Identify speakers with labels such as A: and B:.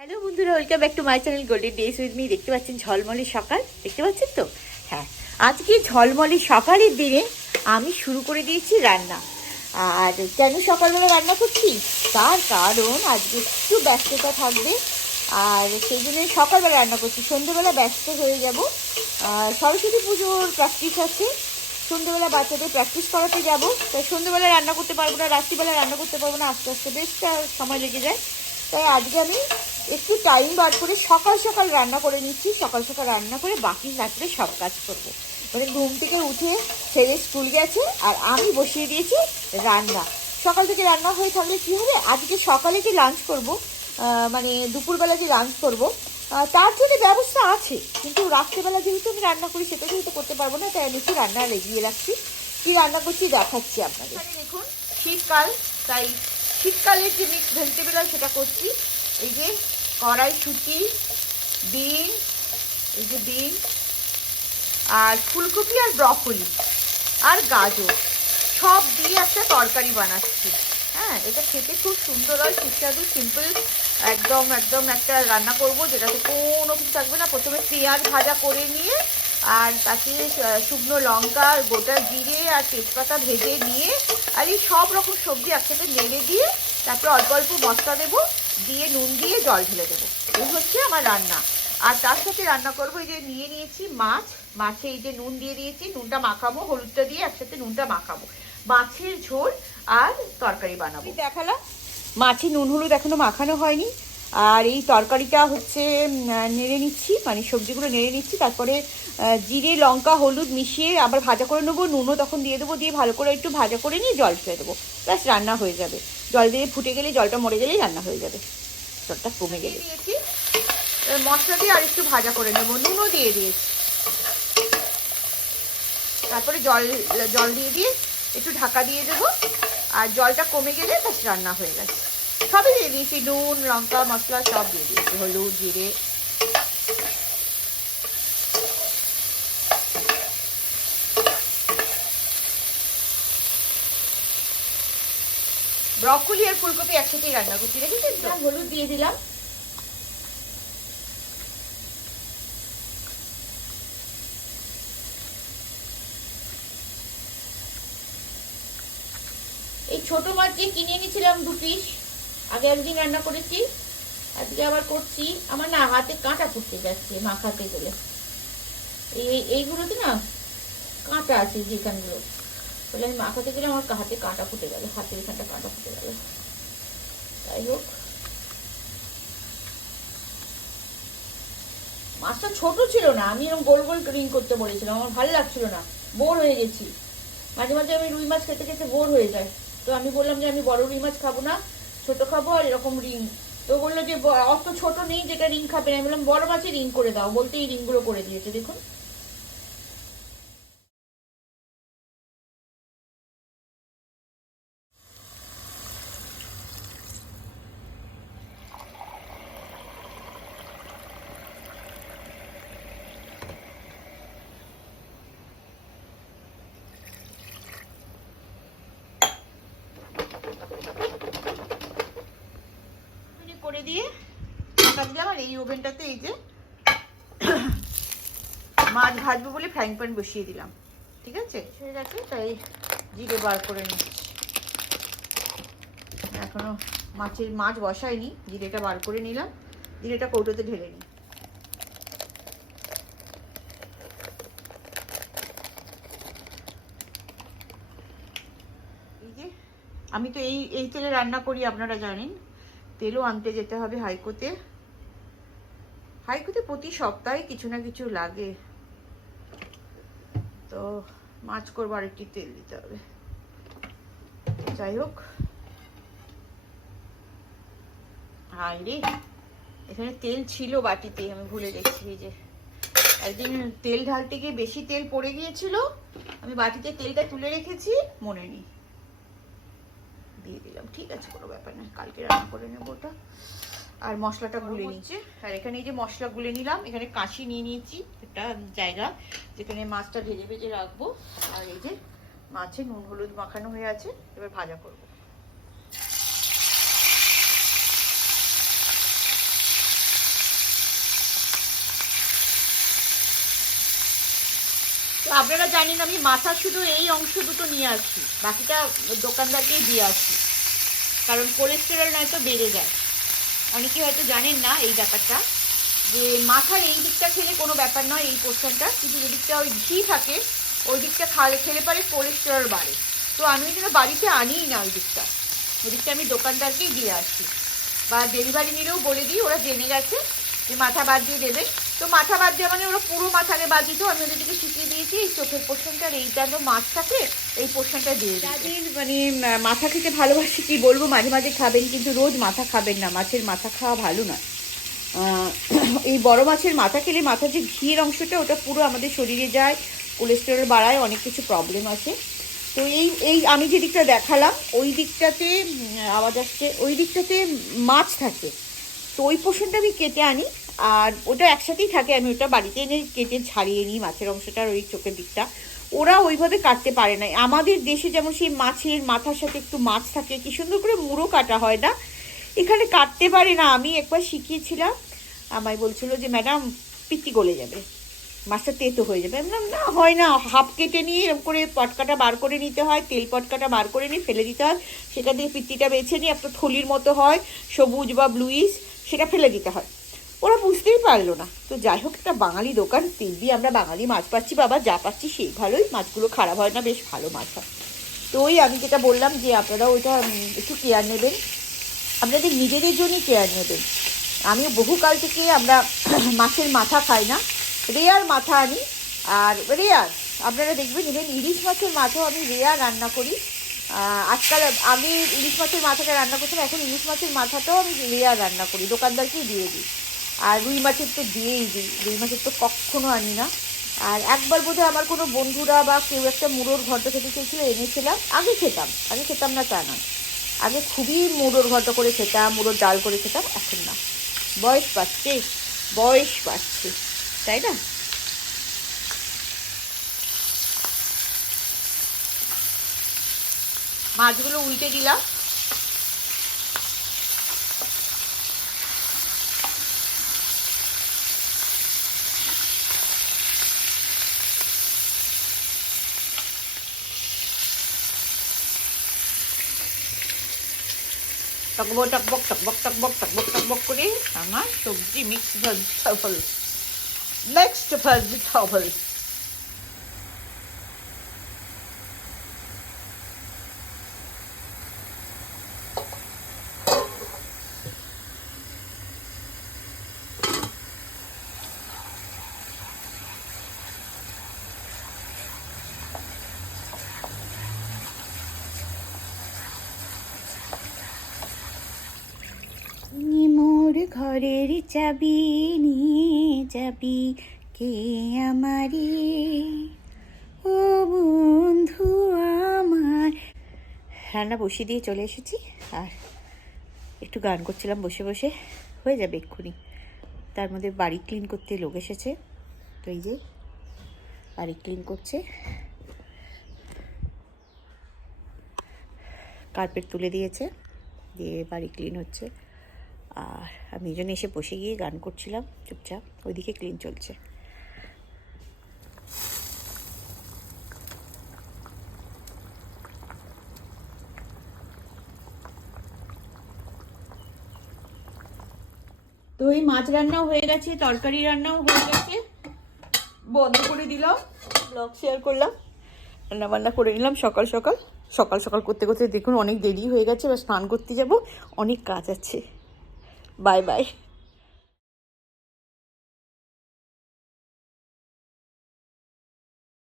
A: Hello বন্ধুরা welcome back to my channel golden days with me দেখতে পাচ্ছেন ঝলমলে সকাল, দেখতে পাচ্ছেন তো? হ্যাঁ আজকে ঝলমলে সকালের দিনে আমি শুরু করে দিয়েছি রান্না। আর কেন সকালবেলা রান্না করছি? তার কারণ আজকে একটু ব্যস্ততা থাকবে, আর সেই জন্য সকালবেলা রান্না করছি। সন্ধ্যেবেলা ব্যস্ত হয়ে যাব। সরস্বতী পুজোর প্র্যাকটিস আছে। সন্ধ্যেবেলা বাচ্চাদের প্র্যাকটিস করাতে যাব। তাই সন্ধ্যেবেলা রান্না করতে পারব না, রাত্রিবেলা রান্না করতে পারব না। আস্তে আস্তে বেশটা সময় লেগে যায়। তাই আজকে আমি একটু টাইম বার করে সকাল সকাল রান্না করে নিচ্ছি, সকাল সকাল রান্না করে বাকি রাত্রে সব কাজ করব। মানে ঘুম থেকে উঠে ছেলে স্কুল গেছে আর আমি বসিয়ে দিয়েছি রান্না। সকাল থেকে রান্না হয়ে থাকলে কী হবে? আজকে সকালে যে লাঞ্চ করব মানে দুপুরবেলা যে লাঞ্চ করব তার জন্য ব্যবস্থা আছে। কিন্তু রাত্রেবেলা যেহেতু আমি রান্না করি, সেটা যেহেতু করতে পারব না, তাই আমি একটু রান্না লেগিয়ে রাখছি। কী রান্না করছি দেখাচ্ছি এখানে দেখুন, শীতকাল, তাই শীতকালের যে মিক্স ভেজিটেবল সেটা করছি। এই যে কড়াইশুটি, বিন, এই যে বিন, আর ফুলকপি আর ব্রকলি আর গাজর, সব দিয়ে একটা তরকারি বানাচ্ছি। হ্যাঁ এটা খেতে খুব সুন্দর হয়, সুস্বাদু সিম্পল একদম একদম একটা রান্না করব যেটাতে কোনো কিছু থাকবে না। প্রথমে পেঁয়াজ ভাজা করে নিয়ে আর তাতে শুকনো লঙ্কা, গোটা জিরে আর তেজপাতা ভেজে নিয়ে আর এই সব রকম সবজি একসাথে নেড়ে দিয়ে তারপরে অল্প অল্প মশলা দেবো। দিয়ে নুন দিয়ে জল ঢেলে দেবো। এই হচ্ছে আমার রান্না। আর তার সাথে রান্না করব এই যে নিয়ে নিয়েছি মাছ। মাছে এই যে নুন দিয়ে দিয়েছি, নুনটা মাখাবো, হলুদটা দিয়ে একসাথে নুনটা মাখাবো। মাছের ঝোল আর তরকারি বানাবো। দেখালাম মাছে নুন হলুদ এখনও মাখানো হয়নি? আর এই তরকারিটা হচ্ছে নেড়ে নিচ্ছি মানে সবজিগুলো নেড়ে নিচ্ছি, তারপরে জিরে, লঙ্কা, হলুদ মিশিয়ে আবার ভাজা করে নেব, নুনও তখন দিয়ে দেবো, দিয়ে ভালো করে একটু ভাজা করে নিয়ে জল ফেলে দেবো। ব্যাস, রান্না হয়ে যাবে। জল দিয়ে ফুটে গেলে জলটা মরে গেলেই রান্না হয়ে যাবে। জলটা কমে গেলে। মশলা দিয়ে আর একটু ভাজা করে নেব, নুনও দিয়ে দিয়েছি। তারপরে জল জল দিয়ে দিয়ে একটু ঢাকা দিয়ে দেবো। আর জলটা কমে গেলে ব্যাস, রান্না হয়ে গেছে। সবই দিয়ে দিয়েছি, নুন, লঙ্কা, মশলা, সব দিয়ে দিয়েছি, হলুদ, জিরে। ব্রকলি আর ফুলকপি একসাথেই রান্না করছি দেখেছেন তো? হলুদ দিয়ে দিলাম। এই ছোট মাছ যে কিনে এনেছিলাম দু পিস। আগে একদিন রান্না করেছি, আজকে আবার করছি। আমার না, হাতে কাঁটা ফুটতে যাচ্ছে মাখাতে গেলে। এই, এইগুলোতে না কাঁটা আছে যেখানগুলো। তাহলে আমি মাখাতে গেলে আমার হাতে কাঁটা ফুটে গেল হাতের এখানটা কাঁটা ফুটে গেল। যাই হোক। মাছটা ছোট ছিল না, আমি এরকম গোল গোল রিং করতে বলেছিলাম, আমার ভালো লাগছিল না, বোর হয়ে গেছি। মাঝে মাঝে আমি রুই মাছ খেতে খেতে বোর হয়ে যায়। তো আমি বললাম যে আমি বড় রুই মাছ খাব না ছোট খাব আর এরকম রিং। তো বলল যে অত ছোট নেই, যেটা রিং খাবে না। আমি বললাম, বড় মাছে রিং করে দাও। বলতেই রিংগুলো করে দিয়েছে, দেখুন এমনি করে দিয়ে ঢাকা দিলাম আর এই ওভেনটাতে এই যে মাছ ভাজবো বলে ফ্রাইং প্যান বসিয়ে দিলাম ঠিক আছে? তাই জিরে বার করে নিচ্ছি। এখনও মাছের মাছ বসাইনি জিরেটা বার করে নিলাম জিরেটা কৌটোতে ঢেলে নিই। এই যে আমি তো এই এই তেলে রান্না করি আপনারা জানেন। তেলও আনতে যেতে হবে হাইকোতে হাইকোতে প্রতি সপ্তাহে কিছু না কিছু লাগে। তো মাছ করব আরেকটি তেল দিতে হবে। যাই হোক। হাই রে, এখানে তেল ছিল বাটিতে, আমি ভুলে দেখছি যে। একদিন তেল ঢালতে গিয়ে বেশি তেল পড়ে গিয়েছিল, আমি বাটিতে তেলটা তুলে রেখেছি, মনে নেই। দিয়ে দিলাম ঠিক আছে? কোনো ব্যাপার না কালকে রান্না করে নেব ওটা। আর মশলাটা গুলে নিচ্ছে। আর এখানে এই যে মশলা গুলে নিলাম এখানে কাশি নিয়ে নিয়েছি একটা জায়গা যেখানে মাছটা ভেজে ভেজে রাখব। আর এই যে মাছে নুন হলুদ মাখানো হয়ে আছে এবার ভাজা করব। তো আপনারা জানেন, আমি মাথা শুধু এই অংশ দুটো নিয়ে আসি, বাকিটা দোকানদারকেই দিয়ে আসি। কারণ কোলেস্টেরল নয়তো বেড়ে যায়। অনেকে হয়তো জানেন না এই ব্যাপারটা, যে মাথার এই দিকটা খেলে কোনো ব্যাপার নয় এই পোর্শনটা কিন্তু যে দিকটা ওই ঘি থাকে, ওই দিকটা খালে খেলে পারে কোলেস্টেরল বাড়ে। তো আমি জন্য বাড়িতে আনিই না ওই দিকটা। ওই দিকটা আমি দোকানদারকেই দিয়ে আসি। বা ডেলিভারি নিলেও বলে দিই, ওরা জেনে গেছে যে মাথা বাদ দিয়ে দেবে। তো মাথা বাদ দেওয়া মানে ওরা পুরো মাথাকে বাদ দিত আমি ওদেরকে শিখিয়ে দিয়েছি, এই চোখের পোর্শনটা আর এইটা তো মাছ থাকে এই পোর্শনটা দিয়ে যাদের মানে মাথা খেতে ভালোবাসি কি বলব, মাঝে মাঝে খাবেন কিন্তু রোজ মাথা খাবেন না, মাছের মাথা খাওয়া ভালো না এই বড় মাছের মাথা খেলে মাথার যে ঘিয়ের অংশটা, ওটা পুরো আমাদের শরীরে যায় কোলেস্টেরল বাড়ায়, অনেক কিছু প্রবলেম আছে। তো এই এই আমি যে দিকটা দেখালাম, ওই দিকটাতে আওয়াজ আসছে, ওই দিকটাতে মাছ থাকে। তো ওই পোর্শনটা আমি কেটে আনি আর ওটা একসাথেই থাকে আমি ওটা বাড়িতে এনে কেটে ছাড়িয়ে নিই মাছের অংশটা আর ওই চোখের দিকটা। ওরা ওইভাবে কাটতে পারে না। আমাদের দেশে যেমন সেই মাছের মাথার সাথে একটু মাছ থাকে কি সুন্দর করে মুড়ো কাটা হয় না? এখানে কাটতে পারে না। আমি একবার শিখিয়েছিলাম আমায় বলছিল যে ম্যাডাম পিত্তি গলে যাবে। মাছটা তেতো হয়ে যাবে। বললাম, না হয় না। হাফ কেটে নিয়ে এরকম করে পটকাটা বার করে নিতে হয় তেল পটকাটা বার করে নিয়ে ফেলে দিতে হয়। সেটা দিয়ে পিত্তিটা বেছে নিয়ে একটা থলির মতো হয় সবুজ বা ব্লুইস সেটা ফেলে দিতে হয়। ওরা বুঝতেই পারল না। তো যাই হোক, একটা বাঙালি দোকান দিব্যি আমরা বাঙালি মাছ পাচ্ছি বাবা, যা পাচ্ছি সেই ভালোই। মাছগুলো খারাপ হয় না, বেশ ভালো মাছ হয়। তো ওই আমি যেটা বললাম যে আপনারা ওইটা একটু কেয়ার নেবেন। আপনাদের নিজেদের জন্যই কেয়ার নেবেন। আমি বহুকাল থেকে আমরা মাছের মাথা খাই না। রেয়ার মাথা আনি, আর রেয়ার, আপনারা দেখবেন ইভেন ইলিশ মাছের মাথাও আমি রেয়ার রান্না করি। আজকাল আমি ইলিশ মাছের মাথাটা রান্না করতাম, এখন ইলিশ মাছের মাথাটাও আমি রেয়ার রান্না করি, দোকানদারকেই দিয়ে দিই। আর রুই মাছের তো দিয়েই দিই, রুই মাছের তো কখনো আনি না। আর একবার বোধহয় আমার কোনো বন্ধুরা বা কেউ একটা মুড়োর ঘন্ট খেতে চেয়েছিল এনেছিলাম, আগে খেতাম আগে খেতাম না তা না। আগে খুবই মুড়োর ঘন্ট করে খেতাম, মুড়োর ডাল করে খেতাম, এখন না। বয়স পাচ্ছে বয়স পাচ্ছে তাই না? মাছগুলো উল্টে দিলাম টকবক টকবক টকবক টকবক টকবক টকবক করে আমার সবজি মিক্স ভেজিটেবল। নেক্সট ভেজিটেবল মোর ঘরের চাবি নিয়ে যাবি কে আমারে? ও বন্ধু আমার। রান্না বসিয়ে দিয়ে চলে এসেছি। আর একটু গান করছিলাম বসে বসে। হয়ে যাবে এক্ষুনি। তার মধ্যে বাড়ি ক্লিন করতে লোক এসেছে। তো এই যে বাড়ি ক্লিন করছে। কার্পেট তুলে দিয়েছে। দিয়ে বাড়ি ক্লিন হচ্ছে। আর আমি এই জন্য এসে বসে গিয়ে গান করছিলাম, চুপচাপ। ওইদিকে ক্লিন চলছে। তো এই মাছ রান্নাও হয়ে গেছে, তরকারি রান্নাও হয়ে গেছে। বন্ধ করে দিলাম ব্লগ শেয়ার করলাম রান্না বান্না করে নিলাম সকাল সকাল। সকাল সকাল করতে করতে দেখুন অনেক দেরি হয়ে গেছে, এবার স্নান করতে যাব, অনেক কাজ আছে। Bye bye.